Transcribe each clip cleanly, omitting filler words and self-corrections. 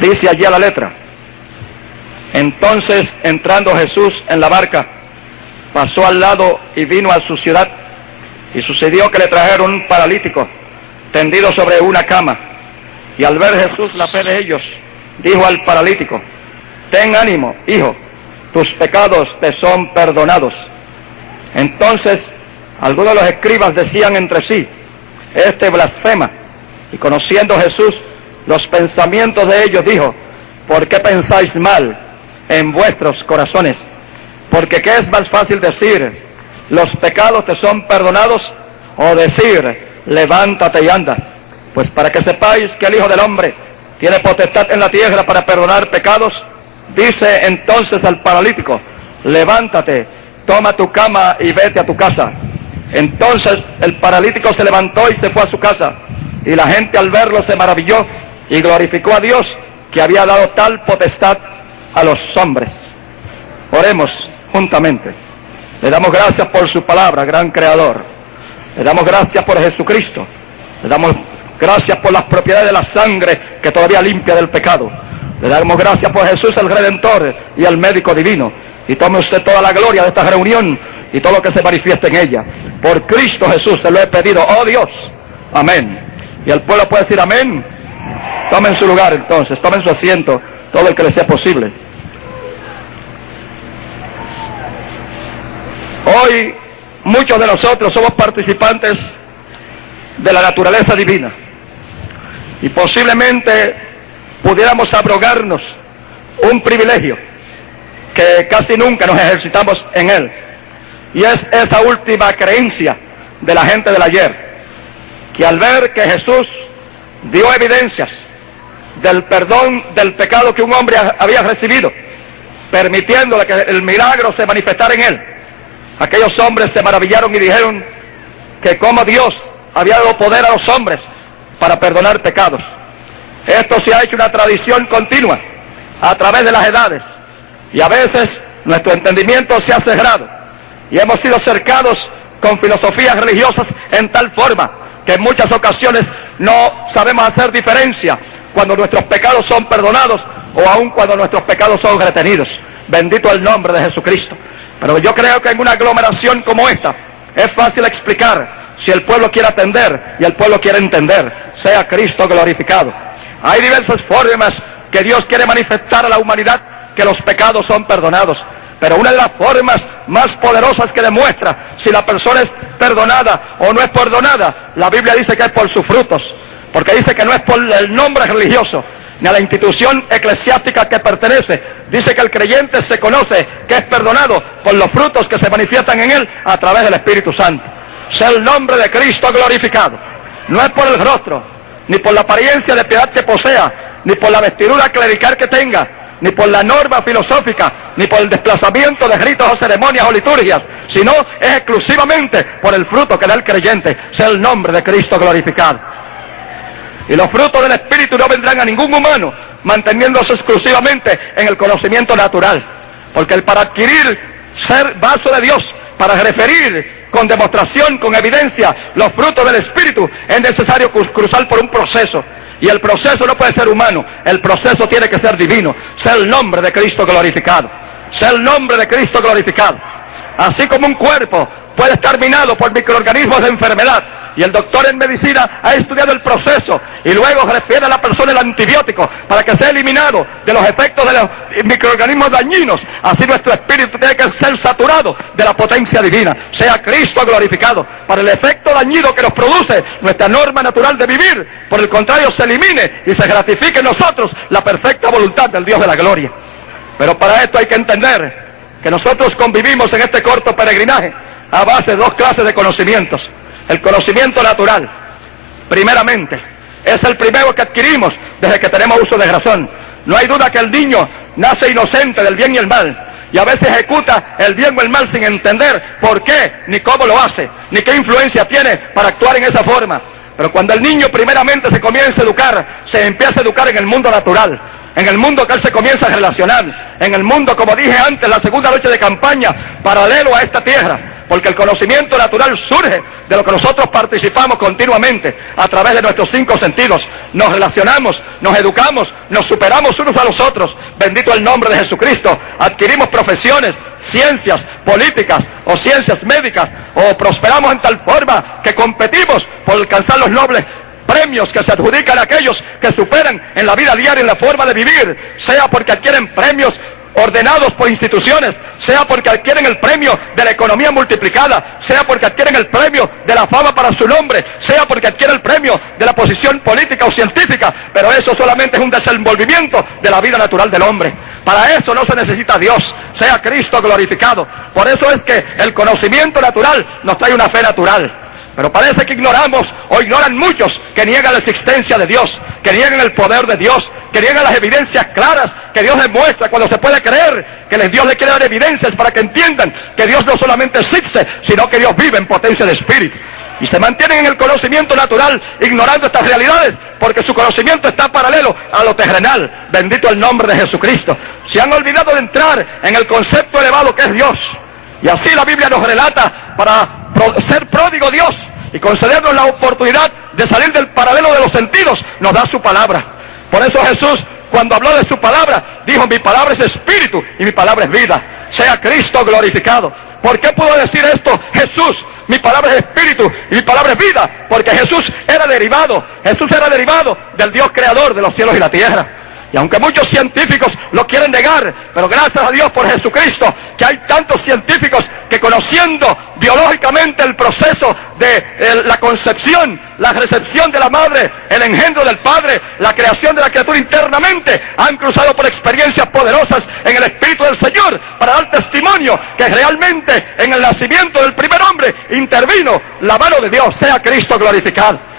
Dice allí a la letra: entonces, entrando Jesús en la barca, pasó al lado y vino a su ciudad, y sucedió que le trajeron un paralítico tendido sobre una cama, y al ver Jesús la fe de ellos, dijo al paralítico: ten ánimo, hijo, tus pecados te son perdonados. Entonces algunos de los escribas decían entre sí: este blasfema. Y conociendo Jesús los pensamientos de ellos, dijo: ¿por qué pensáis mal en vuestros corazones? Porque ¿qué es más fácil decir, los pecados te son perdonados, o decir, levántate y anda? Pues para que sepáis que el Hijo del Hombre tiene potestad en la tierra para perdonar pecados, dice entonces al paralítico: levántate, toma tu cama y vete a tu casa. Entonces el paralítico se levantó y se fue a su casa, y la gente al verlo se maravilló y glorificó a Dios, que había dado tal potestad a los hombres. Oremos juntamente. Le damos gracias por su palabra, gran creador. Le damos gracias por Jesucristo. Le damos gracias por las propiedades de la sangre que todavía limpia del pecado. Le damos gracias por Jesús el Redentor y el médico divino. Y tome usted toda la gloria de esta reunión y todo lo que se manifiesta en ella. Por Cristo Jesús se lo he pedido, oh Dios. Amén. Y el pueblo puede decir amén. Tomen su lugar entonces, tomen su asiento, todo el que les sea posible. Hoy muchos de nosotros somos participantes de la naturaleza divina, y posiblemente pudiéramos abrogarnos un privilegio que casi nunca nos ejercitamos en él, y es esa última creencia de la gente del ayer, que al ver que Jesús dio evidencias del perdón del pecado que un hombre había recibido, permitiéndole que el milagro se manifestara en él, aquellos hombres se maravillaron y dijeron que como Dios había dado poder a los hombres para perdonar pecados. Esto se ha hecho una tradición continua a través de las edades, y a veces nuestro entendimiento se ha cerrado y hemos sido cercados con filosofías religiosas en tal forma que en muchas ocasiones no sabemos hacer diferencia cuando nuestros pecados son perdonados o aun cuando nuestros pecados son retenidos. Bendito el nombre de Jesucristo. Pero yo creo que en una aglomeración como esta es fácil explicar si el pueblo quiere atender y el pueblo quiere entender. Sea Cristo glorificado. Hay diversas formas que Dios quiere manifestar a la humanidad que los pecados son perdonados, pero una de las formas más poderosas que demuestra si la persona es perdonada o no es perdonada, la Biblia dice que es por sus frutos, porque dice que no es por el nombre religioso ni a la institución eclesiástica que pertenece. Dice que el creyente se conoce que es perdonado por los frutos que se manifiestan en él a través del Espíritu Santo. Sea el nombre de Cristo glorificado. No es por el rostro, ni por la apariencia de piedad que posea, ni por la vestidura clerical que tenga, ni por la norma filosófica, ni por el desplazamiento de ritos o ceremonias o liturgias, sino es exclusivamente por el fruto que da el creyente. Sea el nombre de Cristo glorificado. Y los frutos del Espíritu no vendrán a ningún humano manteniéndose exclusivamente en el conocimiento natural, porque para adquirir ser vaso de Dios, para referir con demostración, con evidencia, los frutos del Espíritu, es necesario cruzar por un proceso. Y el proceso no puede ser humano, el proceso tiene que ser divino. Sea el nombre de Cristo glorificado. Sea el nombre de Cristo glorificado. Así como un cuerpo puede estar minado por microorganismos de enfermedad, y el doctor en medicina ha estudiado el proceso y luego refiere a la persona el antibiótico para que sea eliminado de los efectos de los microorganismos dañinos, así nuestro espíritu tiene que ser saturado de la potencia divina. Sea Cristo glorificado, para el efecto dañino que nos produce nuestra norma natural de vivir, por el contrario se elimine y se gratifique en nosotros la perfecta voluntad del Dios de la gloria. Pero para esto hay que entender que nosotros convivimos en este corto peregrinaje a base de dos clases de conocimientos. El conocimiento natural, primeramente, es el primero que adquirimos desde que tenemos uso de razón. No hay duda que el niño nace inocente del bien y el mal, y a veces ejecuta el bien o el mal sin entender por qué, ni cómo lo hace, ni qué influencia tiene para actuar en esa forma. Pero cuando el niño primeramente se comienza a educar, se empieza a educar en el mundo natural, en el mundo que él se comienza a relacionar, en el mundo, como dije antes, la segunda noche de campaña, paralelo a esta tierra, porque el conocimiento natural surge de lo que nosotros participamos continuamente a través de nuestros 5 sentidos. Nos relacionamos, nos educamos, nos superamos unos a los otros. Bendito el nombre de Jesucristo. Adquirimos profesiones, ciencias políticas o ciencias médicas, o prosperamos en tal forma que competimos por alcanzar los nobles premios que se adjudican a aquellos que superan en la vida diaria, en la forma de vivir, sea porque adquieren premios ordenados por instituciones, sea porque adquieren el premio de la economía multiplicada, sea porque adquieren el premio de la fama para su nombre, sea porque adquieren el premio de la posición política o científica, pero eso solamente es un desenvolvimiento de la vida natural del hombre. Para eso no se necesita Dios, sea Cristo glorificado. Por eso es que el conocimiento natural nos trae una fe natural. Pero parece que ignoramos, o ignoran muchos, que niegan la existencia de Dios, que niegan el poder de Dios, que niegan las evidencias claras que Dios les muestra cuando se puede creer, que Dios les quiere dar evidencias para que entiendan que Dios no solamente existe, sino que Dios vive en potencia de espíritu. Y se mantienen en el conocimiento natural, ignorando estas realidades, porque su conocimiento está paralelo a lo terrenal. Bendito el nombre de Jesucristo. Se han olvidado de entrar en el concepto elevado que es Dios. Y así la Biblia nos relata, para ser pródigo Dios y concedernos la oportunidad de salir del paralelo de los sentidos, nos da su palabra. Por eso Jesús, cuando habló de su palabra, dijo: mi palabra es espíritu y mi palabra es vida. Sea Cristo glorificado. ¿Por qué pudo decir esto Jesús? Mi palabra es espíritu y mi palabra es vida. Porque Jesús era derivado del Dios creador de los cielos y la tierra. Y aunque muchos científicos lo quieren negar, pero gracias a Dios por Jesucristo, que hay tantos científicos que, conociendo biológicamente el proceso de la concepción, la recepción de la madre, el engendro del padre, la creación de la criatura internamente, han cruzado por experiencias poderosas en el Espíritu del Señor para dar testimonio que realmente en el nacimiento del primer hombre intervino la mano de Dios. Sea Cristo glorificado.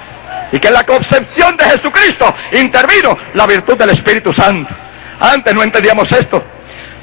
Y que en la concepción de Jesucristo intervino la virtud del Espíritu Santo. Antes no entendíamos esto,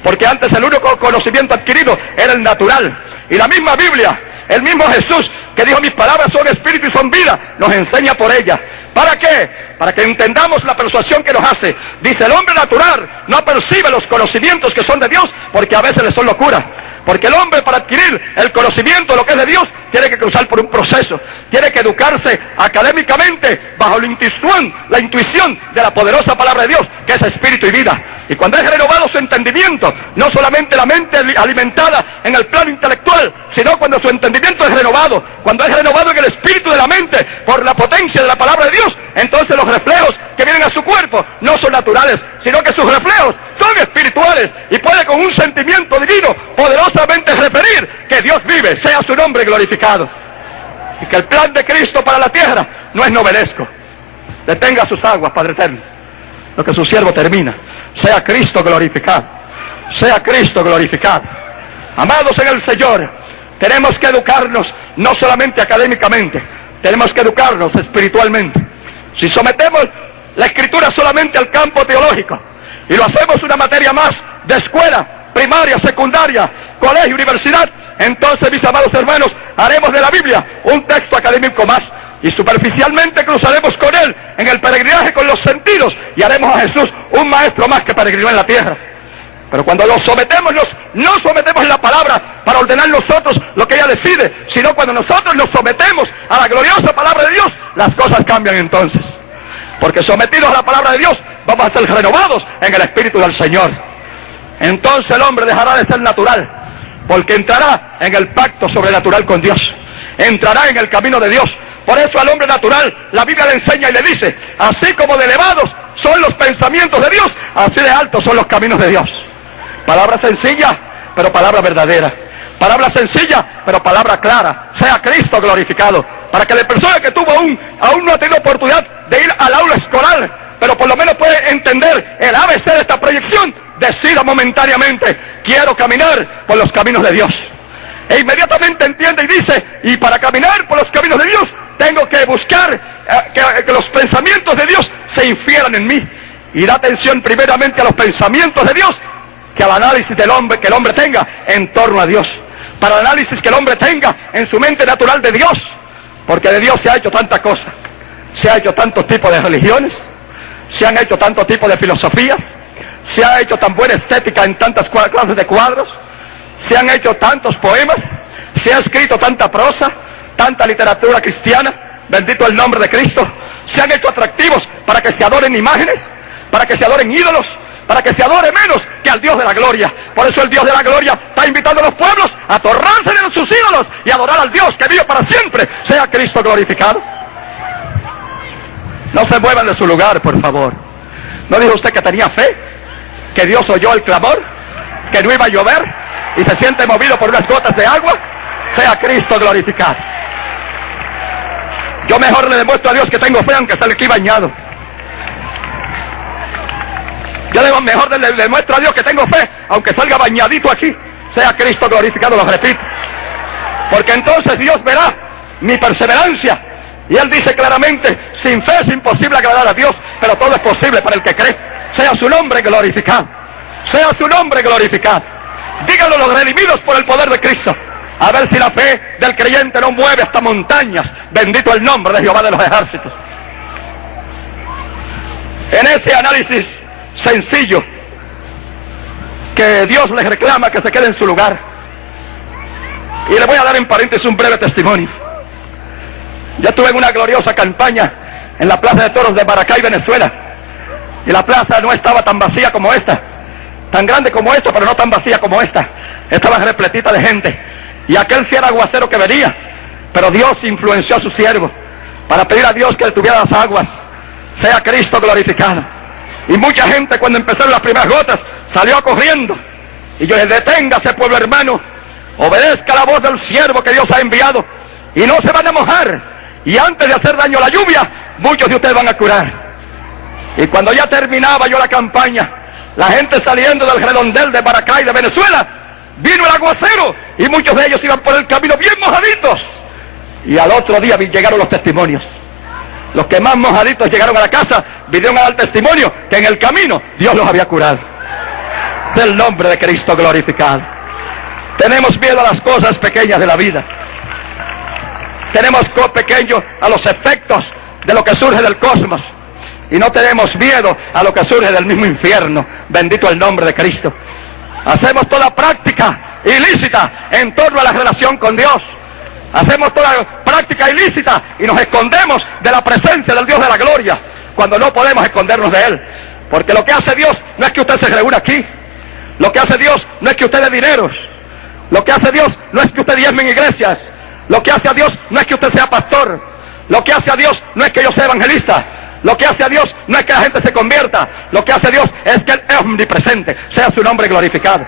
porque antes el único conocimiento adquirido era el natural. Y la misma Biblia, el mismo Jesús, que dijo: mis palabras son espíritu y son vida, nos enseña por ella. ¿Para qué? Para que entendamos la persuasión que nos hace. Dice: el hombre natural no percibe los conocimientos que son de Dios, porque a veces le son locura. Porque el hombre, para adquirir el conocimiento de lo que es de Dios, tiene que cruzar por un proceso, tiene que educarse académicamente bajo la intuición de la poderosa palabra de Dios, que es espíritu y vida. Y cuando es renovado su entendimiento, no solamente la mente alimentada en el plano intelectual, sino cuando su entendimiento es renovado, cuando es renovado en el espíritu de la mente por la potencia de la palabra de Dios, entonces los reflejos que vienen a su cuerpo no son naturales, sino que sus reflejos son espirituales, y puede con un sentimiento divino poderosamente referir que Dios vive. Sea su nombre glorificado. Y que el plan de Cristo para la tierra no es novelesco. Detenga sus aguas, Padre eterno, lo que su siervo termina. Sea Cristo glorificado. Sea Cristo glorificado. Amados en el Señor, tenemos que educarnos no solamente académicamente, tenemos que educarnos espiritualmente. Si sometemos la Escritura solamente al campo teológico y lo hacemos una materia más de escuela, primaria, secundaria, colegio, universidad, entonces, mis amados hermanos, haremos de la Biblia un texto académico más, y superficialmente cruzaremos con él en el peregrinaje con los sentidos, y haremos a Jesús un maestro más que peregrinó en la tierra. Pero cuando lo sometemos, no sometemos la palabra para ordenar nosotros lo que ella decide, sino cuando nosotros nos sometemos a la gloriosa palabra de Dios, las cosas cambian entonces. Porque sometidos a la palabra de Dios, vamos a ser renovados en el Espíritu del Señor. Entonces el hombre dejará de ser natural, porque entrará en el pacto sobrenatural con Dios, entrará en el camino de Dios. Por eso al hombre natural la Biblia le enseña y le dice: así como de elevados son los pensamientos de Dios, así de altos son los caminos de Dios. Palabra sencilla, pero palabra verdadera. Palabra sencilla, pero palabra clara. Sea Cristo glorificado. Para que la persona que tuvo aún no ha tenido oportunidad de ir al aula escolar, pero por lo menos puede entender el ABC de esta proyección, decida momentáneamente: quiero caminar por los caminos de Dios. E inmediatamente entiende y dice: y para caminar por los caminos de Dios, tengo que buscar que los pensamientos de Dios se infieran en mí. Y da atención primeramente a los pensamientos de Dios, que al análisis del hombre que el hombre tenga en torno a Dios, para el análisis que el hombre tenga en su mente natural de Dios. Porque de Dios se ha hecho tanta cosa, se ha hecho tantos tipos de religiones, se han hecho tantos tipos de filosofías, se ha hecho tan buena estética en tantas clases de cuadros, se han hecho tantos poemas, Se ha escrito tanta prosa, tanta literatura cristiana, bendito el nombre de Cristo. Se han hecho atractivos para que se adoren imágenes, para que se adoren ídolos, para que se adore menos que al Dios de la gloria. Por eso el Dios de la gloria está invitando a los pueblos a atorrarse de sus ídolos y adorar al Dios que vive para siempre, sea Cristo glorificado. No se muevan de su lugar, por favor. ¿No dijo usted que tenía fe? ¿Que Dios oyó el clamor? ¿Que no iba a llover? ¿Y se siente movido por unas gotas de agua? Sea Cristo glorificado. Yo mejor le demuestro a Dios que tengo fe aunque salga aquí bañado. Yo mejor le demuestro a Dios que tengo fe aunque salga bañadito aquí. Sea Cristo glorificado, lo repito. Porque entonces Dios verá mi perseverancia. Y Él dice claramente, sin fe es imposible agradar a Dios, pero todo es posible para el que cree. Sea su nombre glorificado. Sea su nombre glorificado. Díganlo los redimidos por el poder de Cristo. A ver si la fe del creyente no mueve hasta montañas. Bendito el nombre de Jehová de los ejércitos. En ese análisis sencillo que Dios les reclama que se quede en su lugar. Y le voy a dar en paréntesis un breve testimonio. Yo estuve en una gloriosa campaña en la Plaza de Toros de Maracay, Venezuela. Y la plaza no estaba tan vacía como esta. Tan grande como esta, pero no tan vacía como esta. Estaba repletita de gente. Y aquel sí era aguacero que venía. Pero Dios influenció a su siervo para pedir a Dios que detuviera las aguas. Sea Cristo glorificado. Y mucha gente, cuando empezaron las primeras gotas, salió corriendo. Y yo les: deténgase, pueblo hermano. Obedezca la voz del siervo que Dios ha enviado. Y no se van a mojar. Y antes de hacer daño a la lluvia, muchos de ustedes van a curar. Y cuando ya terminaba yo la campaña, la gente saliendo del redondel de Maracay, de Venezuela, vino el aguacero y muchos de ellos iban por el camino bien mojaditos. Y al otro día llegaron los testimonios. Los que más mojaditos llegaron a la casa vinieron a dar testimonio que en el camino Dios los había curado. Es el nombre de Cristo glorificado. Tenemos miedo a las cosas pequeñas de la vida. Tenemos pequeño a los efectos de lo que surge del cosmos. Y no tenemos miedo a lo que surge del mismo infierno. Bendito el nombre de Cristo. Hacemos toda práctica ilícita en torno a la relación con Dios. Hacemos toda práctica ilícita y nos escondemos de la presencia del Dios de la gloria, cuando no podemos escondernos de Él. Porque lo que hace Dios no es que usted se reúna aquí. Lo que hace Dios no es que usted dé dineros. Lo que hace Dios no es que usted diezme en iglesias. Lo que hace a Dios no es que usted sea pastor. Lo que hace a Dios no es que yo sea evangelista. Lo que hace a Dios no es que la gente se convierta. Lo que hace a Dios es que Él es omnipresente. Sea su nombre glorificado.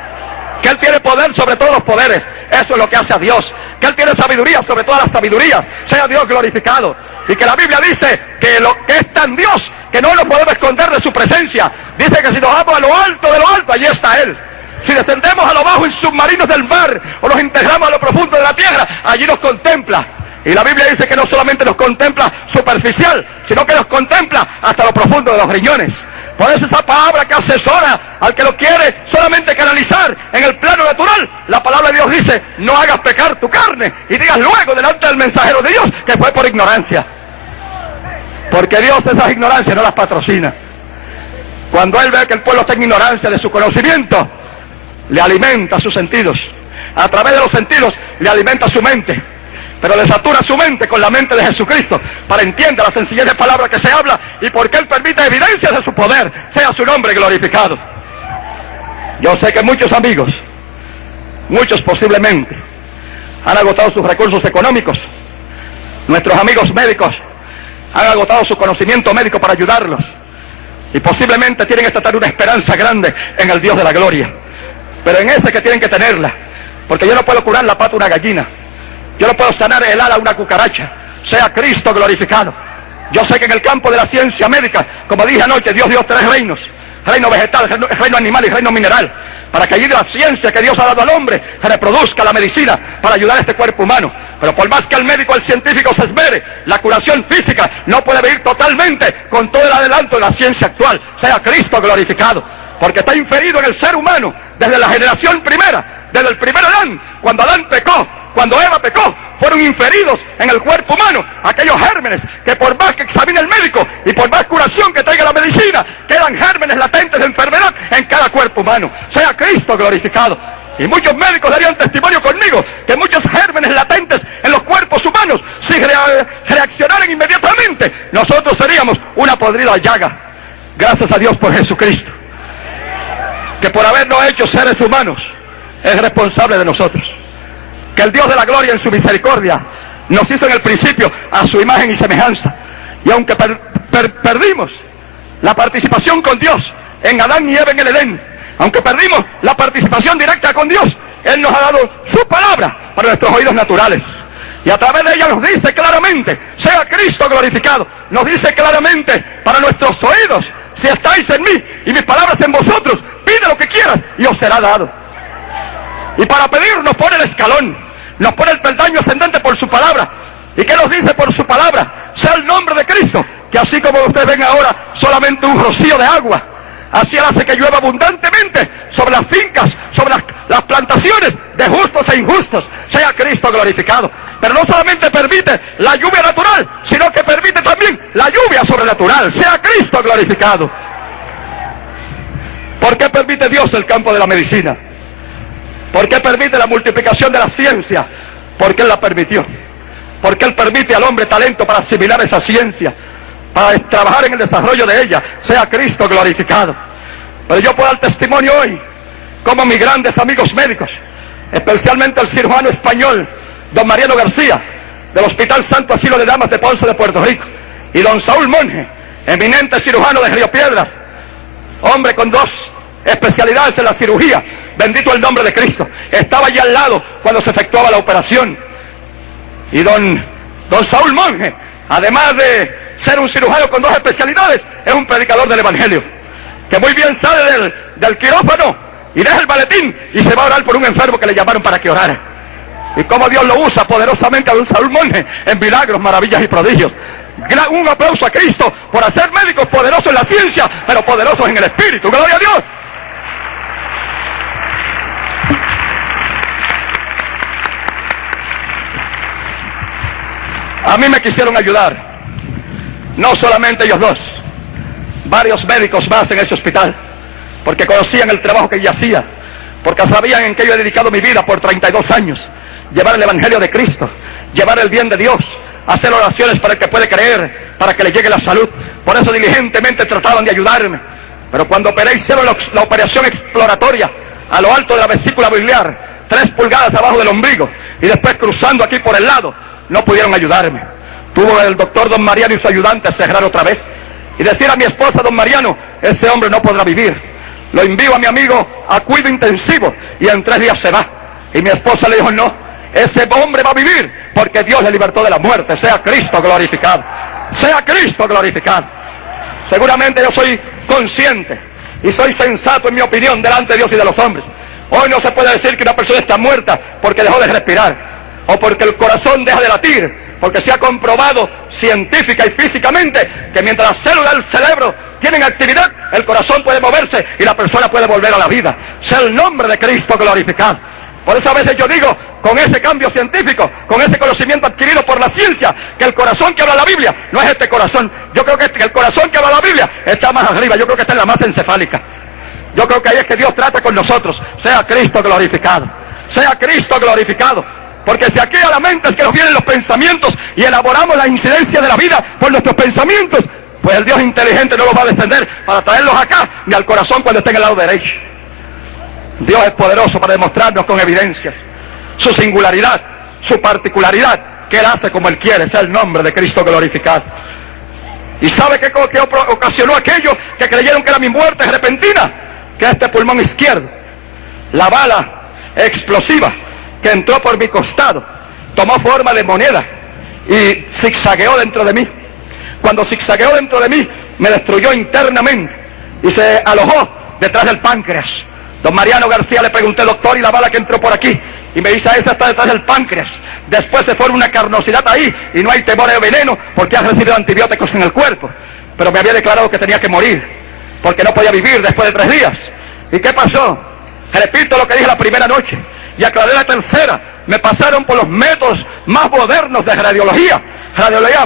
Que Él tiene poder sobre todos los poderes. Eso es lo que hace a Dios. Que Él tiene sabiduría sobre todas las sabidurías. Sea Dios glorificado. Y que la Biblia dice que lo que es tan Dios que no nos podemos esconder de su presencia. Dice que si nos vamos a lo alto de lo alto, allí está Él. Si descendemos a lo bajo en submarinos del mar o nos integramos a lo profundo de la tierra, allí nos contempla. Y la Biblia dice que no solamente nos contempla superficial, sino que nos contempla hasta lo profundo de los riñones. Por eso esa palabra que asesora al que lo quiere solamente canalizar en el plano natural, la palabra de Dios dice: no hagas pecar tu carne y digas luego delante del mensajero de Dios que fue por ignorancia. Porque Dios esas ignorancias no las patrocina. Cuando Él ve que el pueblo está en ignorancia de su conocimiento, le alimenta sus sentidos. A través de los sentidos le alimenta su mente. Pero le satura su mente con la mente de Jesucristo para entender la sencillez de palabra que se habla y porque Él permite evidencias de su poder. Sea su nombre glorificado. Yo sé que muchos amigos, muchos posiblemente, han agotado sus recursos económicos. Nuestros amigos médicos han agotado su conocimiento médico para ayudarlos. Y posiblemente tienen esta tarde una esperanza grande en el Dios de la gloria. Pero en ese que tienen que tenerla. Porque yo no puedo curar la pata a una gallina. Yo no puedo sanar el ala a una cucaracha. Sea Cristo glorificado. Yo sé que en el campo de la ciencia médica, como dije anoche, Dios dio 3 reinos. Reino vegetal, reino animal y reino mineral. Para que allí de la ciencia que Dios ha dado al hombre se reproduzca la medicina para ayudar a este cuerpo humano. Pero por más que el médico, el científico se esmere, la curación física no puede venir totalmente con todo el adelanto de la ciencia actual. Sea Cristo glorificado. Porque está inferido en el ser humano desde la generación primera, desde el primer Adán, cuando Adán pecó, cuando Eva pecó, fueron inferidos en el cuerpo humano aquellos gérmenes que por más que examine el médico y por más curación que traiga la medicina, quedan gérmenes latentes de enfermedad en cada cuerpo humano. Sea Cristo glorificado. Y muchos médicos darían testimonio conmigo que muchos gérmenes latentes en los cuerpos humanos, si reaccionaran inmediatamente, nosotros seríamos una podrida llaga. Gracias a Dios por Jesucristo, que por habernos hecho seres humanos es responsable de nosotros. Que el Dios de la gloria en su misericordia nos hizo en el principio a su imagen y semejanza. Y aunque perdimos la participación con Dios en Adán y Eva en el Edén, aunque perdimos la participación directa con Dios, Él nos ha dado su palabra para nuestros oídos naturales. Y a través de ella nos dice claramente, sea Cristo glorificado. Nos dice claramente para nuestros oídos, si estáis en mí y mis palabras en vosotros, pide lo que quieras y os será dado. Y para pedir nos pone el escalón, nos pone el peldaño ascendente por su palabra. ¿Y qué nos dice por su palabra? Sea el nombre de Cristo, que así como ustedes ven ahora solamente un rocío de agua, así Él hace que llueva abundantemente sobre las fincas, sobre las plantaciones de justos e injustos. Sea Cristo glorificado. Pero no solamente permite la lluvia natural, sino que permite también la lluvia sobrenatural. Sea Cristo glorificado. ¿Por qué permite Dios el campo de la medicina? ¿Por qué permite la multiplicación de la ciencia? Porque Él la permitió. Porque Él permite al hombre talento para asimilar esa ciencia, para trabajar en el desarrollo de ella. Sea Cristo glorificado. Pero yo puedo dar testimonio hoy, como mis grandes amigos médicos, especialmente el cirujano español, don Mariano García, del Hospital Santo Asilo de Damas de Ponce de Puerto Rico, y don Saúl Monge, eminente cirujano de Río Piedras, hombre con 2 especialidades en la cirugía, bendito el nombre de Cristo. Estaba allí al lado cuando se efectuaba la operación. Y don Saúl Monge, además de ser un cirujano con 2 especialidades, es un predicador del Evangelio, que muy bien sale del quirófano y deja el maletín y se va a orar por un enfermo que le llamaron para que orara. Y cómo Dios lo usa poderosamente a don Saúl Monge en milagros, maravillas y prodigios. Un aplauso a Cristo por hacer médicos poderosos en la ciencia, pero poderosos en el espíritu. ¡Gloria a Dios! A mí me quisieron ayudar, no solamente ellos 2, varios médicos más en ese hospital, porque conocían el trabajo que yo hacía, porque sabían en que yo he dedicado mi vida por 32 años, llevar el Evangelio de Cristo, llevar el bien de Dios, hacer oraciones para el que puede creer, para que le llegue la salud. Por eso diligentemente trataban de ayudarme, pero cuando operé, hicieron la operación exploratoria a lo alto de la vesícula biliar, 3 pulgadas abajo del ombligo, y después cruzando aquí por el lado, no pudieron ayudarme. Tuvo el doctor don Mariano y su ayudante a cerrar otra vez y decir a mi esposa, don Mariano, ese hombre no podrá vivir. Lo envío a mi amigo a cuidado intensivo y en 3 días se va. Y mi esposa le dijo, no, ese hombre va a vivir porque Dios le libertó de la muerte. Sea Cristo glorificado. Sea Cristo glorificado. Seguramente yo soy consciente y soy sensato en mi opinión delante de Dios y de los hombres. Hoy no se puede decir que una persona está muerta porque dejó de respirar, o porque el corazón deja de latir, porque se ha comprobado científica y físicamente que mientras las células del cerebro tienen actividad, el corazón puede moverse y la persona puede volver a la vida. Sea el nombre de Cristo glorificado. Por eso a veces yo digo, con ese cambio científico, con ese conocimiento adquirido por la ciencia, que el corazón que habla la Biblia no es este corazón. Yo creo que el corazón que habla la Biblia está más arriba, yo creo que está en la masa encefálica. Yo creo que ahí es que Dios trata con nosotros. Sea Cristo glorificado. Sea Cristo glorificado. Porque si aquí a la mente es que nos vienen los pensamientos y elaboramos la incidencia de la vida por nuestros pensamientos, pues el Dios inteligente no los va a descender para traerlos acá ni al corazón cuando esté en el lado derecho. Dios es poderoso para demostrarnos con evidencias su singularidad, su particularidad, que Él hace como Él quiere. Sea el nombre de Cristo glorificado. ¿Y sabe qué ocasionó aquello que creyeron que era mi muerte repentina? Que este pulmón izquierdo, la bala explosiva que entró por mi costado, tomó forma de moneda y zigzagueó dentro de mí. Cuando zigzagueó dentro de mí, me destruyó internamente y se alojó detrás del páncreas. Don Mariano García le pregunté, doctor, ¿y la bala que entró por aquí? Y me dice, esa está detrás del páncreas. Después se forma una carnosidad ahí y no hay temor de veneno porque has recibido antibióticos en el cuerpo. Pero me había declarado que tenía que morir porque no podía vivir después de 3 días. ¿Y qué pasó? Repito lo que dije la primera noche y aclaré la tercera. Me pasaron por los métodos más modernos de radiología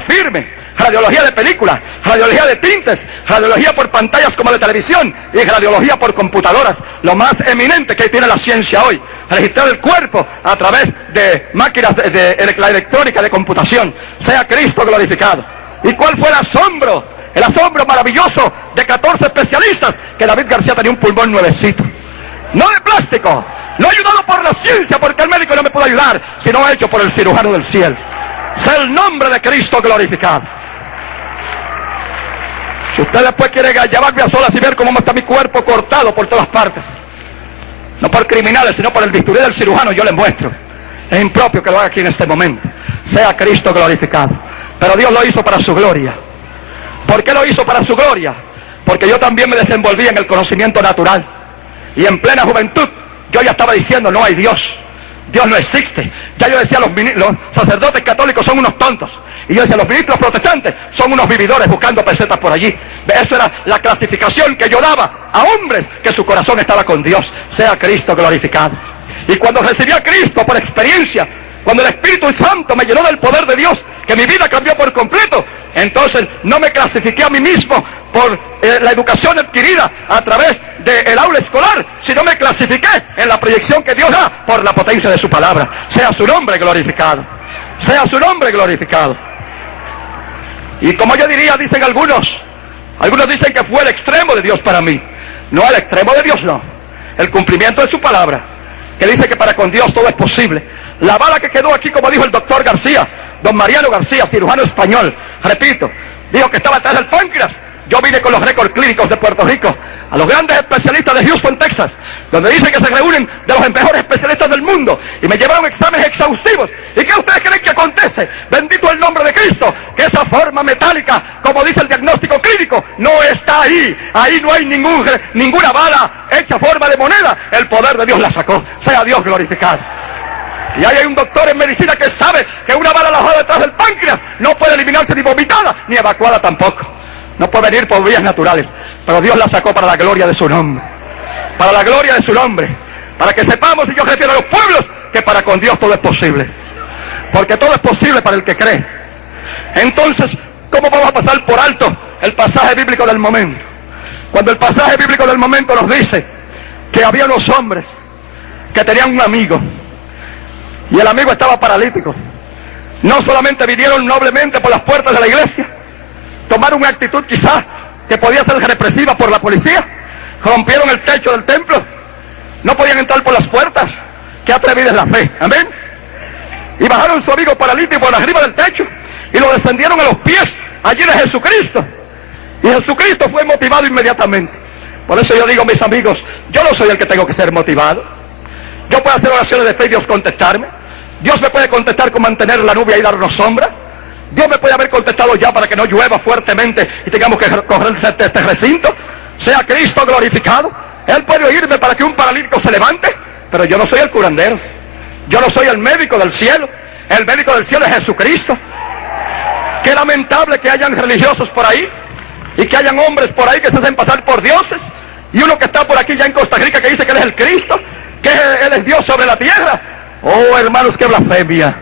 firme, radiología de películas, radiología de tintes, radiología por pantallas como de televisión y radiología por computadoras, lo más eminente que tiene la ciencia hoy, registrar el cuerpo a través de máquinas de la electrónica de computación. Sea Cristo glorificado. ¿Y cuál fue el asombro? El asombro maravilloso de 14 especialistas, que David García tenía un pulmón nuevecito, no de plástico, no ayudado por la ciencia, porque el médico no me pudo ayudar, sino hecho por el cirujano del cielo. Sea el nombre de Cristo glorificado. Si usted después quiere llevarme a solas y ver cómo está mi cuerpo cortado por todas partes, no por criminales, sino por el bisturí del cirujano, yo le muestro. Es impropio que lo haga aquí en este momento. Sea Cristo glorificado. Pero Dios lo hizo para su gloria. ¿Por qué lo hizo para su gloria? Porque yo también me desenvolví en el conocimiento natural. Y en plena juventud, yo ya estaba diciendo, no hay Dios. Dios no existe. Ya yo decía, los sacerdotes católicos son unos tontos. Y yo decía, los ministros protestantes son unos vividores buscando pesetas por allí. Eso era la clasificación que yo daba a hombres que su corazón estaba con Dios. Sea Cristo glorificado. Y cuando recibí a Cristo por experiencia, cuando el Espíritu Santo me llenó del poder de Dios, que mi vida cambió por completo, entonces no me clasifiqué a mí mismo por la educación adquirida a través del aula escolar, sino me clasifiqué en la proyección que Dios da por la potencia de su palabra. Sea su nombre glorificado. Sea su nombre glorificado. Y como yo diría, dicen algunos dicen que fue el extremo de Dios para mí. No, el extremo de Dios no. El cumplimiento de su palabra, que dice que para con Dios todo es posible. La bala que quedó aquí, como dijo el doctor García, don Mariano García, cirujano español, repito, dijo que estaba atrás del páncreas. Yo vine con los récords clínicos de Puerto Rico a los grandes especialistas de Houston, Texas, donde dicen que se reúnen de los mejores especialistas del mundo, y me llevaron exámenes exhaustivos. ¿Y qué ustedes creen que acontece? Bendito el nombre de Cristo, que esa forma metálica, como dice el diagnóstico clínico, no está ahí. Ahí no hay ninguna bala hecha forma de moneda. El poder de Dios la sacó. Sea Dios glorificado. Y ahí hay un doctor en medicina que sabe que una bala alojada detrás del páncreas no puede eliminarse ni vomitada, ni evacuada tampoco. No puede venir por vías naturales, pero Dios la sacó para la gloria de su nombre. Para la gloria de su nombre. Para que sepamos, y yo refiero a los pueblos, que para con Dios todo es posible. Porque todo es posible para el que cree. Entonces, ¿cómo vamos a pasar por alto el pasaje bíblico del momento? Cuando el pasaje bíblico del momento nos dice que había unos hombres que tenían un amigo, y el amigo estaba paralítico. No solamente vinieron noblemente por las puertas de la iglesia, tomaron una actitud quizás que podía ser represiva por la policía, rompieron el techo del templo, no podían entrar por las puertas. Qué atrevida es la fe, amén. Y bajaron su amigo paralítico por arriba del techo y lo descendieron a los pies allí de Jesucristo, y Jesucristo fue motivado inmediatamente. Por eso yo digo, mis amigos, yo no soy el que tengo que ser motivado. Yo puedo hacer oraciones de fe y Dios contestarme. Dios me puede contestar con mantener la nube y darnos sombra. Dios me puede haber contestado ya para que no llueva fuertemente y tengamos que correr este recinto. Sea Cristo glorificado. Él puede oírme para que un paralítico se levante, pero yo no soy el curandero. Yo no soy el médico del cielo. El médico del cielo es Jesucristo. Qué lamentable que hayan religiosos por ahí y que hayan hombres por ahí que se hacen pasar por dioses, y uno que está por aquí ya en Costa Rica que dice que Él es el Cristo, que Él es Dios sobre la tierra. Oh, hermanos, qué blasfemia,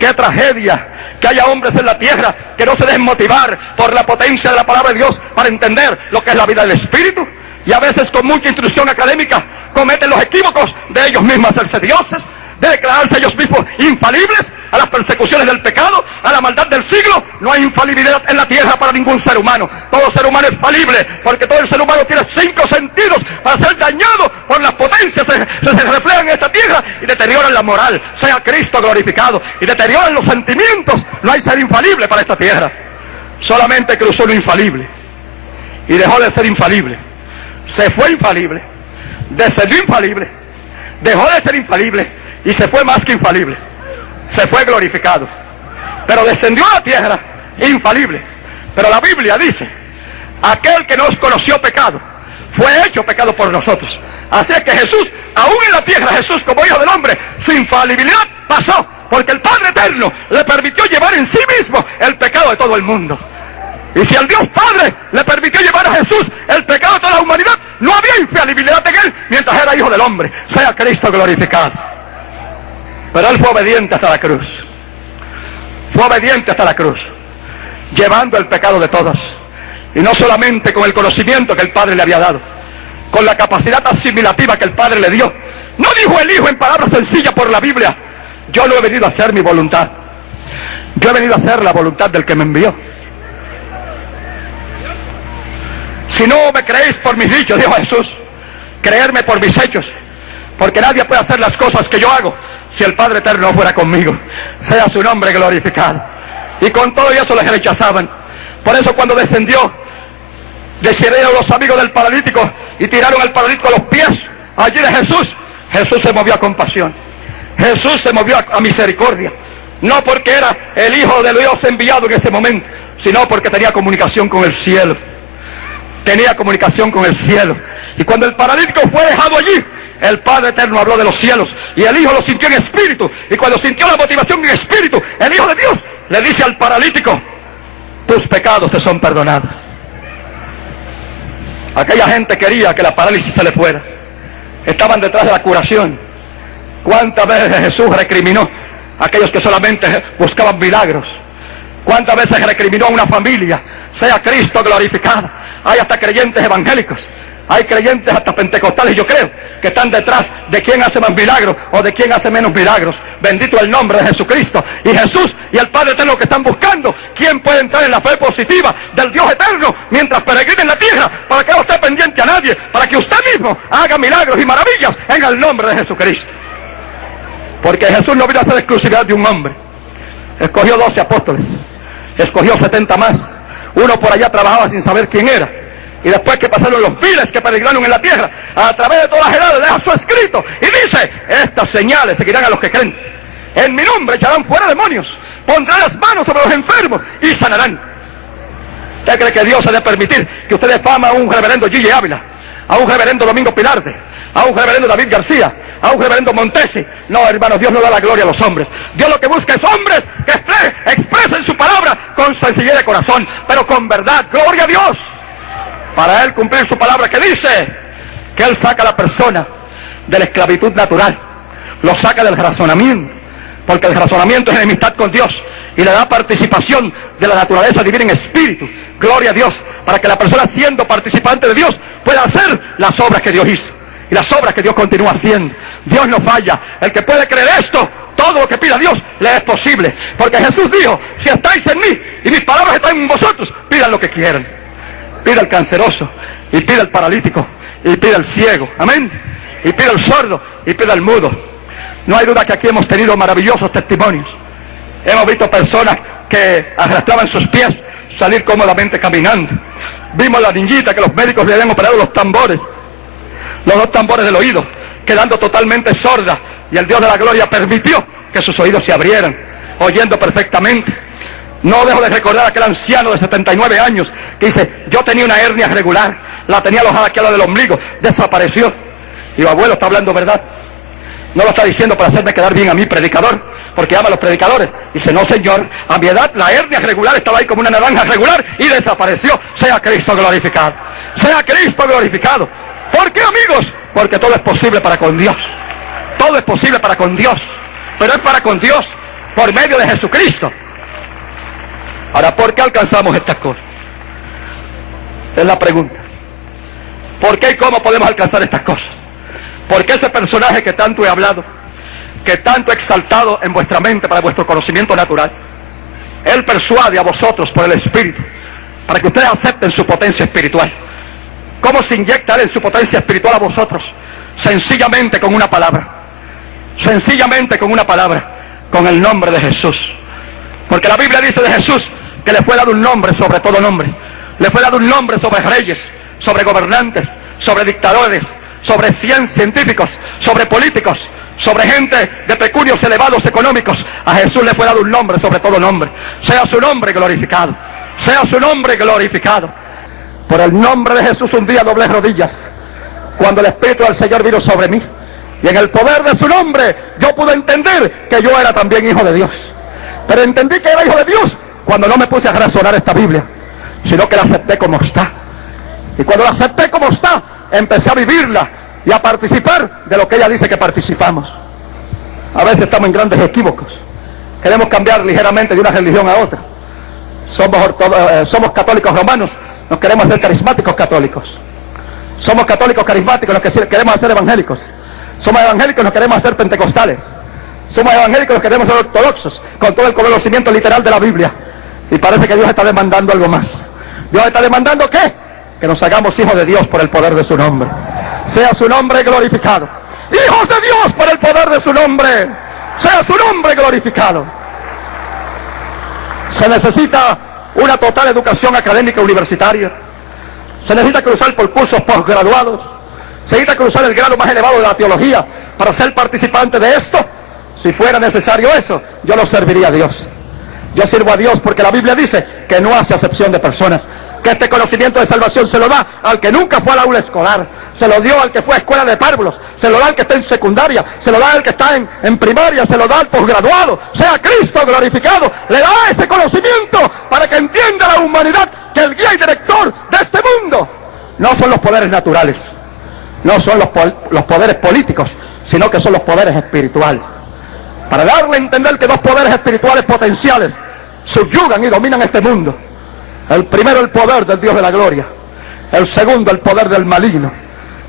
qué tragedia que haya hombres en la tierra que no se dejen motivar por la potencia de la palabra de Dios para entender lo que es la vida del Espíritu, y a veces con mucha instrucción académica cometen los equívocos de ellos mismos hacerse dioses, de declararse ellos mismos infalibles a las persecuciones del pecado, a la maldad del siglo. No hay infalibilidad en la tierra para ningún ser humano. Todo ser humano es falible, porque todo el ser humano tiene 5 sentidos para ser dañado por las potencias que se reflejan en esta tierra y deterioran la moral. Sea Cristo glorificado. Y deterioran los sentimientos. No hay ser infalible para esta tierra. Solamente cruzó lo infalible y dejó de ser infalible. Se fue infalible, descendió infalible, dejó de ser infalible y se fue más que infalible. Se fue glorificado, pero descendió a la tierra infalible. Pero la Biblia dice, aquel que nos conoció pecado fue hecho pecado por nosotros. Así es que Jesús, aún en la tierra, Jesús como hijo del hombre, su infalibilidad pasó, porque el Padre eterno le permitió llevar en sí mismo el pecado de todo el mundo. Y si el Dios Padre le permitió llevar a Jesús el pecado de toda la humanidad, no había infalibilidad en Él mientras era hijo del hombre. Sea Cristo glorificado. Pero Él fue obediente hasta la cruz. Fue obediente hasta la cruz. llevando el pecado de todos. Y no solamente con el conocimiento que el Padre le había dado, con la capacidad asimilativa que el Padre le dio. No dijo el Hijo en palabras sencillas por la Biblia: yo no he venido a hacer mi voluntad, yo he venido a hacer la voluntad del que me envió. Si no me creéis por mis dichos, dijo Jesús, creerme por mis hechos, porque nadie puede hacer las cosas que yo hago si el Padre Eterno no fuera conmigo. Sea su nombre glorificado. Y con todo eso les rechazaban. Por eso cuando descendió, decidieron los amigos del paralítico y tiraron al paralítico a los pies allí de Jesús. Jesús se movió a compasión, Jesús se movió a misericordia, no porque era el Hijo de Dios enviado en ese momento, sino porque tenía comunicación con el cielo. Tenía comunicación con el cielo. Y cuando el paralítico fue dejado allí, el Padre Eterno habló de los cielos y el Hijo lo sintió en espíritu. Y cuando sintió la motivación en espíritu, el Hijo de Dios le dice al paralítico: tus pecados te son perdonados. Aquella gente quería que la parálisis se le fuera. Estaban detrás de la curación. ¿Cuántas veces Jesús recriminó a aquellos que solamente buscaban milagros? ¿Cuántas veces recriminó a una familia? Sea Cristo glorificado. Hay hasta creyentes evangélicos, hay creyentes hasta pentecostales, yo creo, que están detrás de quién hace más milagros o de quién hace menos milagros. Bendito el nombre de Jesucristo. Y Jesús y el Padre Eterno que están buscando quién puede entrar en la fe positiva del Dios eterno mientras peregrina en la tierra, para que no esté pendiente a nadie, para que usted mismo haga milagros y maravillas en el nombre de Jesucristo. Porque Jesús no vino a ser exclusividad de un hombre. Escogió 12 apóstoles, escogió 70 más. Uno por allá trabajaba sin saber quién era. Y después que pasaron los miles que peregrinaron en la tierra, a través de todas las edades, deja su escrito y dice: estas señales seguirán a los que creen. En mi nombre echarán fuera demonios, pondrán las manos sobre los enfermos y sanarán. ¿Usted cree que Dios se debe permitir que usted dé fama a un reverendo Gigi Ávila, a un reverendo Domingo Pilarte, a un reverendo David García, a un reverendo Montesi? No, hermanos, Dios no da la gloria a los hombres. Dios lo que busca es hombres que expresen su palabra con sencillez de corazón, pero con verdad. Gloria a Dios. Para Él cumplir su palabra, que dice que Él saca a la persona de la esclavitud natural, lo saca del razonamiento, porque el razonamiento es enemistad con Dios, y le da participación de la naturaleza divina en espíritu. Gloria a Dios, para que la persona, siendo participante de Dios, pueda hacer las obras que Dios hizo y las obras que Dios continúa haciendo. Dios no falla. El que puede creer esto, todo lo que pida Dios le es posible, porque Jesús dijo: si estáis en mí y mis palabras están en vosotros, pidan lo que quieran. Pida el canceroso, y pida el paralítico, y pida el ciego, amén, y pida el sordo, y pida el mudo. No hay duda que aquí hemos tenido maravillosos testimonios. Hemos visto personas que arrastraban sus pies salir cómodamente caminando. Vimos a la niñita que los médicos le habían operado los tambores, los 2 tambores del oído, quedando totalmente sorda, y el Dios de la gloria permitió que sus oídos se abrieran, oyendo perfectamente. No dejo de recordar a aquel anciano de 79 años que dice: yo tenía una hernia regular, la tenía alojada aquí a lo del ombligo, desapareció. Digo: abuelo, está hablando verdad. No lo está diciendo para hacerme quedar bien a mí, predicador, porque ama a los predicadores. Dice: no, señor, a mi edad la hernia regular estaba ahí como una naranja regular y desapareció. Sea Cristo glorificado. Sea Cristo glorificado. ¿Por qué, amigos? Porque todo es posible para con Dios. Todo es posible para con Dios. Pero es para con Dios por medio de Jesucristo. Ahora, ¿por qué alcanzamos estas cosas? Es la pregunta. ¿Por qué y cómo podemos alcanzar estas cosas? ¿Por qué ese personaje que tanto he hablado, que tanto he exaltado en vuestra mente para vuestro conocimiento natural, Él persuade a vosotros por el Espíritu, para que ustedes acepten su potencia espiritual? ¿Cómo se inyecta Él en su potencia espiritual a vosotros? Sencillamente con una palabra. Sencillamente con una palabra. Con el nombre de Jesús. Porque la Biblia dice de Jesús que le fue dado un nombre sobre todo nombre. Le fue dado un nombre sobre reyes, sobre gobernantes, sobre dictadores, sobre científicos, sobre políticos, sobre gente de pecunios elevados económicos. A Jesús le fue dado un nombre sobre todo nombre. Sea su nombre glorificado. Sea su nombre glorificado. Por el nombre de Jesús un día doblé rodillas cuando el Espíritu del Señor vino sobre mí. Y en el poder de su nombre yo pude entender que yo era también hijo de Dios. Pero entendí que era hijo de Dios cuando no me puse a razonar esta Biblia, sino que la acepté como está. Y cuando la acepté como está, empecé a vivirla y a participar de lo que ella dice que participamos. A veces estamos en grandes equívocos. Queremos cambiar ligeramente de una religión a otra. somos católicos romanos, nos queremos hacer carismáticos católicos. Somos católicos carismáticos, nos queremos hacer evangélicos. Somos evangélicos, nos queremos hacer pentecostales. Somos evangélicos, nos queremos ser ortodoxos, con todo el conocimiento literal de la Biblia. Y parece que Dios está demandando algo más. Dios está demandando ¿qué? Que nos hagamos hijos de Dios por el poder de su nombre. Sea su nombre glorificado. Hijos de Dios por el poder de su nombre. Sea su nombre glorificado. Se necesita una total educación académica universitaria. Se necesita cruzar por cursos posgraduados. Se necesita cruzar el grado más elevado de la teología para ser participante de esto. Si fuera necesario eso, yo lo serviría a Dios. Yo sirvo a Dios porque la Biblia dice que no hace acepción de personas. Que este conocimiento de salvación se lo da al que nunca fue al aula escolar. Se lo dio al que fue a escuela de párvulos. Se lo da al que está en secundaria. Se lo da al que está en primaria. Se lo da al posgraduado. Sea Cristo glorificado. Le da ese conocimiento para que entienda la humanidad que el guía y director de este mundo no son los poderes naturales. No son los poderes políticos, sino que son los poderes espirituales. Para darle a entender que dos poderes espirituales potenciales subyugan y dominan este mundo. El primero, el poder del Dios de la gloria. El segundo, el poder del maligno.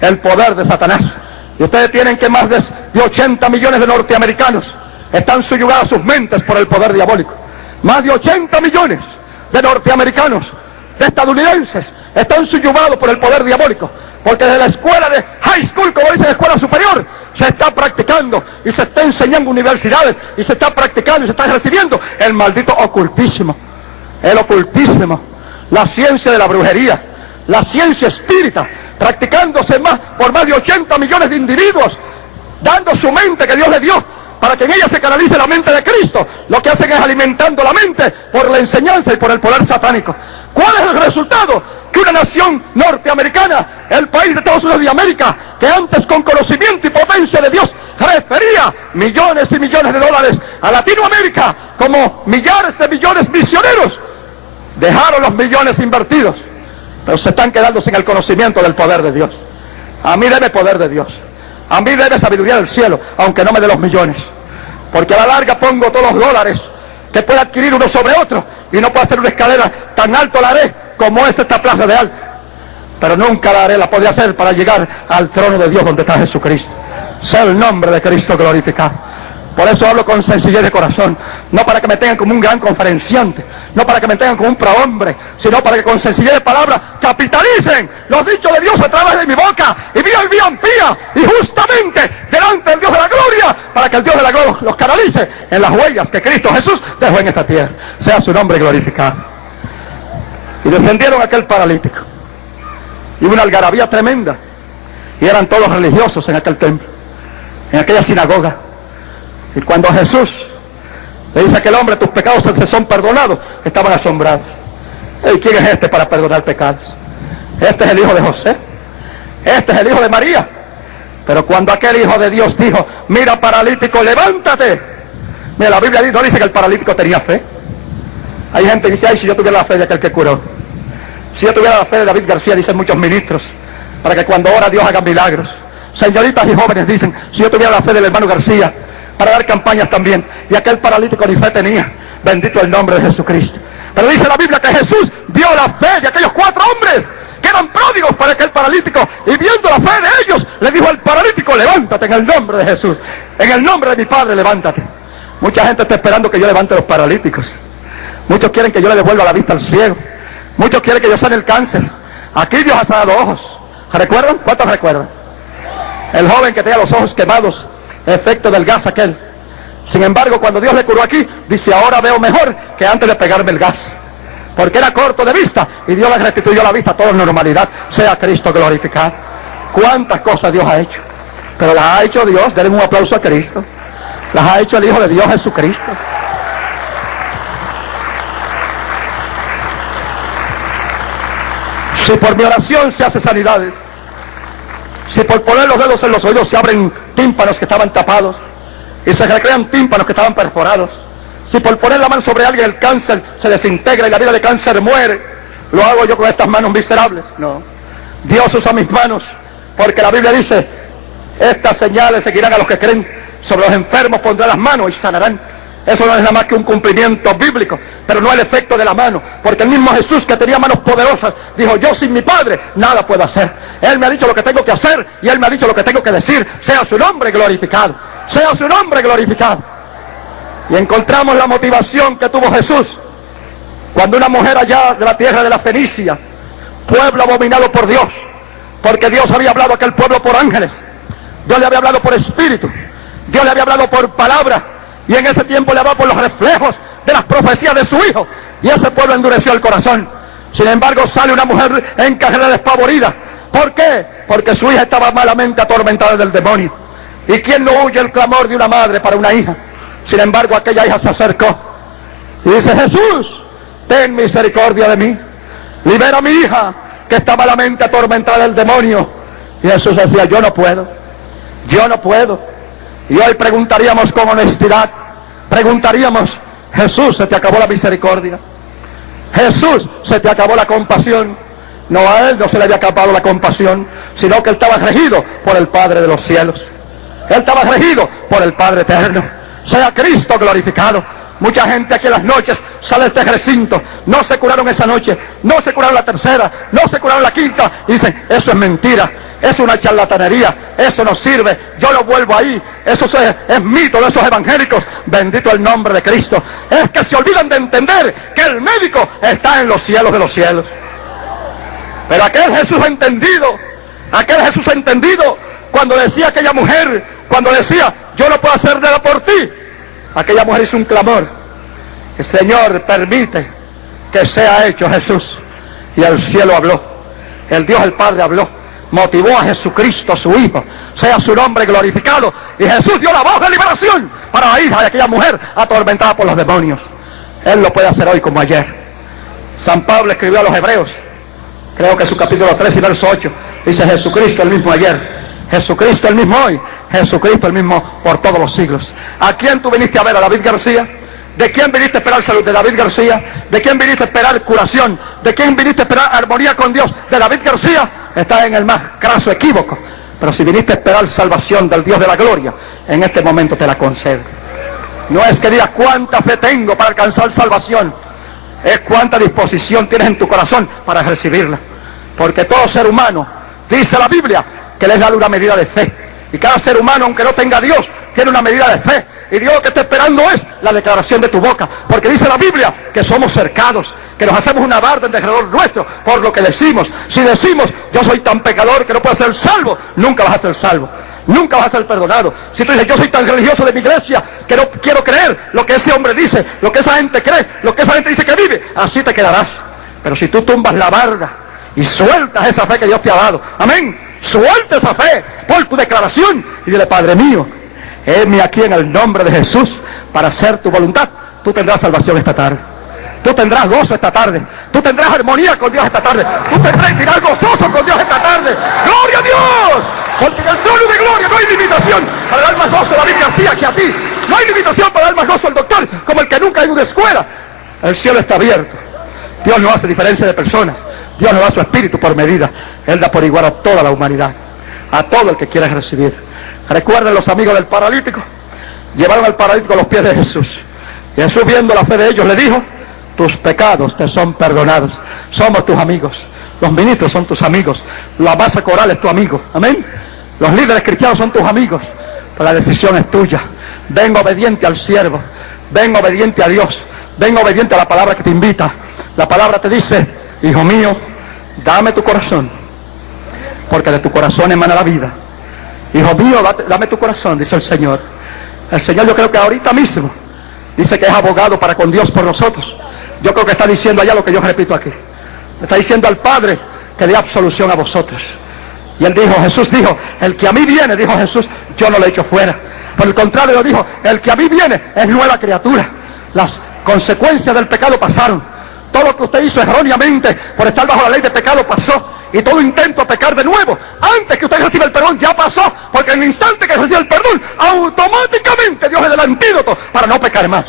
El poder de Satanás. Y ustedes tienen que más de 80 millones de norteamericanos están subyugados sus mentes por el poder diabólico. Más de 80 millones de norteamericanos, de estadounidenses, están subyugados por el poder diabólico. Porque desde la escuela de high school, como dicen, escuela superior, se está practicando y se está enseñando universidades y se está practicando y se está recibiendo el maldito ocultísimo. El ocultísimo, la ciencia de la brujería, la ciencia espírita, practicándose por más de 80 millones de individuos, dando su mente que Dios le dio para que en ella se canalice la mente de Cristo. Lo que hacen es alimentando la mente por la enseñanza y por el poder satánico. ¿Cuál es el resultado? Que una nación norteamericana, el país de Estados Unidos de América, que antes con conocimiento y potencia de Dios refería millones y millones de dólares a Latinoamérica como millares de millones misioneros, dejaron los millones invertidos, pero se están quedando sin el conocimiento del poder de Dios. A mí debe poder de Dios, a mí debe sabiduría del cielo, aunque no me dé los millones, porque a la larga pongo todos los dólares que pueda adquirir uno sobre otro, y no puedo hacer una escalera tan alto la haré como es esta plaza de alta, pero nunca la haré, la podría hacer para llegar al trono de Dios donde está Jesucristo. Sea el nombre de Cristo glorificado. Por eso hablo con sencillez de corazón, no para que me tengan como un gran conferenciante, no para que me tengan como un prohombre, sino para que con sencillez de palabra capitalicen los dichos de Dios a través de mi boca y vivan pía y justamente delante del Dios de la gloria, para que el Dios de la gloria los canalice en las huellas que Cristo Jesús dejó en esta tierra. Sea su nombre glorificado. Y descendieron aquel paralítico y hubo una algarabía tremenda y eran todos religiosos en aquel templo, en aquella sinagoga. Y cuando Jesús le dice a aquel hombre, tus pecados se son perdonados, estaban asombrados. ¿Y quién es este para perdonar pecados? Este es el hijo de José, este es el hijo de María. Pero cuando aquel hijo de Dios dijo, mira paralítico, levántate. Mira, la Biblia no dice que el paralítico tenía fe. Hay gente que dice, ay, si yo tuviera la fe de aquel que curó. Si yo tuviera la fe de David García, dicen muchos ministros, para que cuando ora Dios haga milagros. Señoritas y jóvenes dicen, si yo tuviera la fe del hermano García, para dar campañas también. Y aquel paralítico ni fe tenía. Bendito el nombre de Jesucristo. Pero dice la Biblia que Jesús vio la fe de aquellos 4 hombres que eran pródigos para aquel paralítico, y viendo la fe de ellos, le dijo al paralítico, levántate en el nombre de Jesús, en el nombre de mi Padre, levántate. Mucha gente está esperando que yo levante a los paralíticos. Muchos quieren que yo le devuelva la vista al ciego. Muchos quieren que yo sane el cáncer. Aquí Dios ha sanado ojos. ¿Recuerdan? ¿Cuántos recuerdan? El joven que tenía los ojos quemados, efecto del gas aquel. Sin embargo, cuando Dios le curó aquí, dice, ahora veo mejor que antes de pegarme el gas, porque era corto de vista, y Dios le restituyó la vista a toda normalidad. Sea Cristo glorificado. Cuántas cosas Dios ha hecho, pero las ha hecho Dios. Denle un aplauso a Cristo. Las ha hecho el Hijo de Dios, Jesucristo. Si por mi oración se hace sanidades, si por poner los dedos en los oídos se abren tímpanos que estaban tapados y se recrean tímpanos que estaban perforados, si por poner la mano sobre alguien el cáncer se desintegra y la vida de cáncer muere, ¿lo hago yo con estas manos miserables? No. Dios usa mis manos, porque la Biblia dice, estas señales seguirán a los que creen, sobre los enfermos pondrá las manos y sanarán. Eso no es nada más que un cumplimiento bíblico, pero no el efecto de la mano, porque el mismo Jesús, que tenía manos poderosas, dijo: yo sin mi Padre nada puedo hacer. Él me ha dicho lo que tengo que hacer y Él me ha dicho lo que tengo que decir. Sea su nombre glorificado, sea su nombre glorificado. Y encontramos la motivación que tuvo Jesús cuando una mujer allá de la tierra de la Fenicia, pueblo abominado por Dios, porque Dios había hablado a aquel pueblo por ángeles, Dios le había hablado por espíritu, Dios le había hablado por palabra, y en ese tiempo le hablaba por los reflejos de las profecías de su Hijo, y ese pueblo endureció el corazón. Sin embargo, sale una mujer en carrera despavorida. ¿Por qué? Porque su hija estaba malamente atormentada del demonio. ¿Y quién no huye el clamor de una madre para una hija? Sin embargo, aquella hija se acercó y dice: Jesús, ten misericordia de mí, libera a mi hija que está malamente atormentada del demonio. Y Jesús decía: yo no puedo, yo no puedo. Y hoy preguntaríamos con honestidad, preguntaríamos: Jesús, ¿se te acabó la misericordia? Jesús, ¿se te acabó la compasión? No, a Él no se le había acabado la compasión, sino que Él estaba regido por el Padre de los cielos. Él estaba regido por el Padre eterno. Sea Cristo glorificado. Mucha gente aquí en las noches sale de este recinto, no se curaron esa noche, no se curaron la tercera, no se curaron la quinta, y dicen: eso es mentira, es una charlatanería, eso no sirve, yo no vuelvo ahí, eso es mito de esos evangélicos. Bendito el nombre de Cristo. Es que se olvidan de entender que el médico está en los cielos de los cielos. Pero aquel Jesús entendido, cuando decía aquella mujer, cuando decía: yo no puedo hacer nada por ti, aquella mujer hizo un clamor: el Señor, permite que sea hecho, Jesús. Y el cielo habló, el Dios el Padre habló, motivó a Jesucristo, su Hijo, sea su nombre glorificado. Y Jesús dio la voz de liberación para la hija de aquella mujer atormentada por los demonios. Él lo puede hacer hoy como ayer. San Pablo escribió a los Hebreos, creo que su capítulo 3 y verso 8, dice: Jesucristo el mismo ayer, Jesucristo el mismo hoy, Jesucristo el mismo por todos los siglos. ¿A quién tú viniste a ver? ¿A David García? ¿De quién viniste a esperar salud? ¿De David García? ¿De quién viniste a esperar curación? ¿De quién viniste a esperar armonía con Dios? ¿De David García? Estás en el más craso equívoco. Pero si viniste a esperar salvación del Dios de la gloria, en este momento te la concedo. No es que digas cuánta fe tengo para alcanzar salvación, es cuánta disposición tienes en tu corazón para recibirla. Porque todo ser humano, dice la Biblia, que les da una medida de fe. Y cada ser humano, aunque no tenga a Dios, tiene una medida de fe. Y Dios lo que está esperando es la declaración de tu boca. Porque dice la Biblia que somos cercados, que nos hacemos una barda en derredor nuestro por lo que decimos. Si decimos: yo soy tan pecador que no puedo ser salvo, nunca vas a ser salvo, nunca vas a ser perdonado. Si tú dices: yo soy tan religioso de mi iglesia que no quiero creer lo que ese hombre dice, lo que esa gente cree, lo que esa gente dice que vive, así te quedarás. Pero si tú tumbas la barda y sueltas esa fe que Dios te ha dado, amén, suelta esa fe por tu declaración y dile: Padre mío, heme aquí en el nombre de Jesús para hacer tu voluntad. Tú tendrás salvación esta tarde, tú tendrás gozo esta tarde, tú tendrás armonía con Dios esta tarde, tú tendrás tirar gozoso con Dios esta tarde. ¡Gloria a Dios! Porque en el trono de gloria no hay limitación para dar más gozo a David García que a ti. No hay limitación para dar más gozo al doctor como el que nunca ha ido a una escuela. El cielo está abierto. Dios no hace diferencia de personas. Dios no da su espíritu por medida. Él da por igual a toda la humanidad, a todo el que quiera recibir. Recuerden los amigos del paralítico. Llevaron al paralítico a los pies de Jesús. Y Jesús, viendo la fe de ellos, le dijo: tus pecados te son perdonados. Somos tus amigos. Los ministros son tus amigos. La masa coral es tu amigo. Amén. Los líderes cristianos son tus amigos. Pero la decisión es tuya. Ven obediente al siervo. Ven obediente a Dios. Ven obediente a la palabra que te invita. La palabra te dice: hijo mío, dame tu corazón, porque de tu corazón emana la vida. Hijo mío, dame tu corazón, dice el Señor. El Señor, yo creo que ahorita mismo dice que es abogado para con Dios por nosotros. Yo creo que está diciendo allá lo que yo repito aquí. Está diciendo al Padre que dé absolución a vosotros. Y él dijo, Jesús dijo: el que a mí viene, dijo Jesús, yo no lo echo fuera. Por el contrario, dijo: el que a mí viene es nueva criatura. Las consecuencias del pecado pasaron. Todo lo que usted hizo erróneamente por estar bajo la ley de pecado pasó. Y todo intento a pecar de nuevo, antes que usted reciba el perdón, ya pasó. Porque en el instante que reciba el perdón, automáticamente Dios es el antídoto para no pecar más.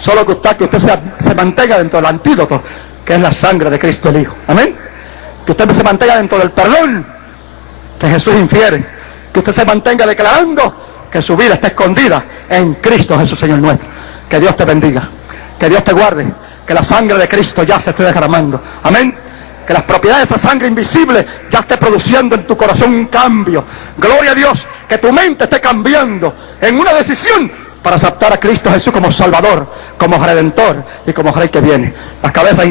Solo que usted se mantenga dentro del antídoto, que es la sangre de Cristo el Hijo. Amén. Que usted se mantenga dentro del perdón que Jesús infiere. Que usted se mantenga declarando que su vida está escondida en Cristo Jesús, Señor nuestro. Que Dios te bendiga, que Dios te guarde, que la sangre de Cristo ya se esté derramando. Amén. Que las propiedades de esa sangre invisible ya esté produciendo en tu corazón un cambio. Gloria a Dios, que tu mente esté cambiando en una decisión para aceptar a Cristo Jesús como Salvador, como Redentor y como Rey que viene. Las cabezas